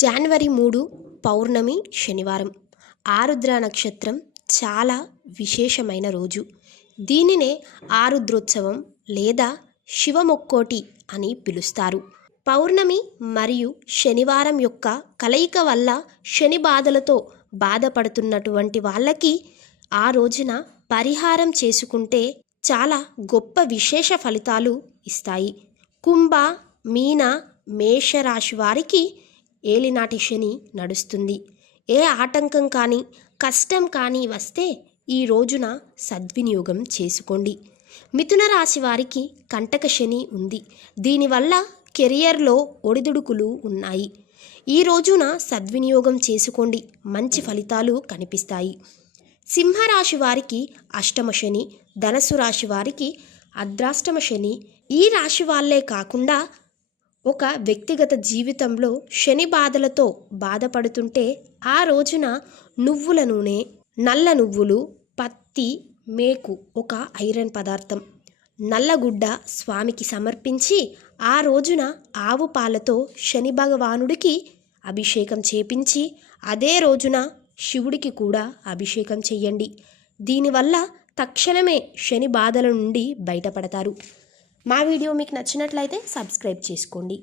జనవరి 3 పౌర్ణమి శనివారం. ఆరుద్ర నక్షత్రం చాలా విశేషమైన రోజు. దీనినే ఆరుద్రోత్సవం లేదా శివమొక్కోటి అని పిలుస్తారు. పౌర్ణమి మరియు శనివారం యొక్క కలయిక వల్ల శని బాధలతో బాధపడుతున్నటువంటి వాళ్ళకి ఆ రోజున పరిహారం చేసుకుంటే చాలా గొప్ప విశేష ఫలితాలు ఇస్తాయి. కుంభ, మీన, మేషరాశి వారికి ఏలినాటి శని నడుస్తుంది. ఏ ఆటంకం కానీ కష్టం కానీ వస్తే ఈ రోజున సద్వినియోగం చేసుకోండి. మిథున రాశి వారికి కంటక శని ఉంది. దీనివల్ల కెరియర్లో ఒడిదుడుకులు ఉన్నాయి. ఈ రోజున సద్వినియోగం చేసుకోండి, మంచి ఫలితాలు కనిపిస్తాయి. సింహరాశి వారికి అష్టమ శని, ధనస్సు రాశి వారికి అర్ధాష్టమ శని. ఈ రాశి వాళ్ళే కాకుండా ఒక వ్యక్తిగత జీవితంలో శని బాధలతో బాధపడుతుంటే ఆ రోజున నువ్వుల నూనె, నల్ల నువ్వులు, పత్తి, మేకు, ఒక ఐరన్ పదార్థం, నల్లగుడ్డ స్వామికి సమర్పించి ఆ రోజున ఆవు పాలతో శని భగవానుడికి అభిషేకం చేపించి అదే రోజున శివుడికి కూడా అభిషేకం చెయ్యండి. దీనివల్ల తక్షణమే శని బాధల నుండి బయటపడతారు. మా వీడియో మీకు నచ్చినట్లయితే సబ్స్క్రైబ్ చేసుకోండి.